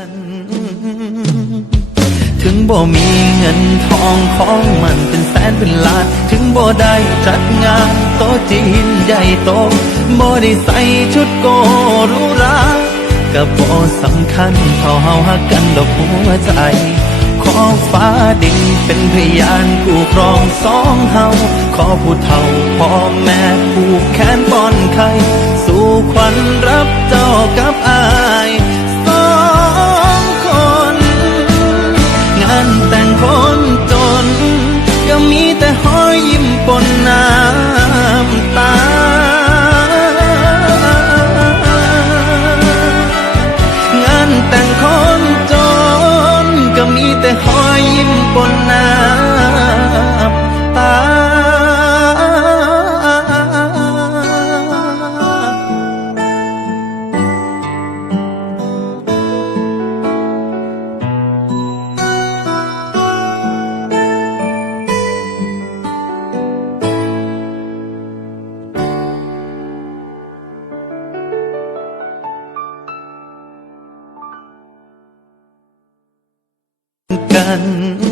ันถึงบ่มีเงินทองของมันเป็นแสนเป็นล้าน ถึงบ่ได้จัดงานโตะจีนใหญ่โตบ่ได้ใส่ชุดโกรูราก็บ่สำคัญเท่าเฮาฮักกันดอกหัวใจ ขอฟ้าดินเป็นพยานกู้ครองสองเฮาขอผู้เฒ่าพ่อแม่ผูกแขนปอน นน้ำ กัน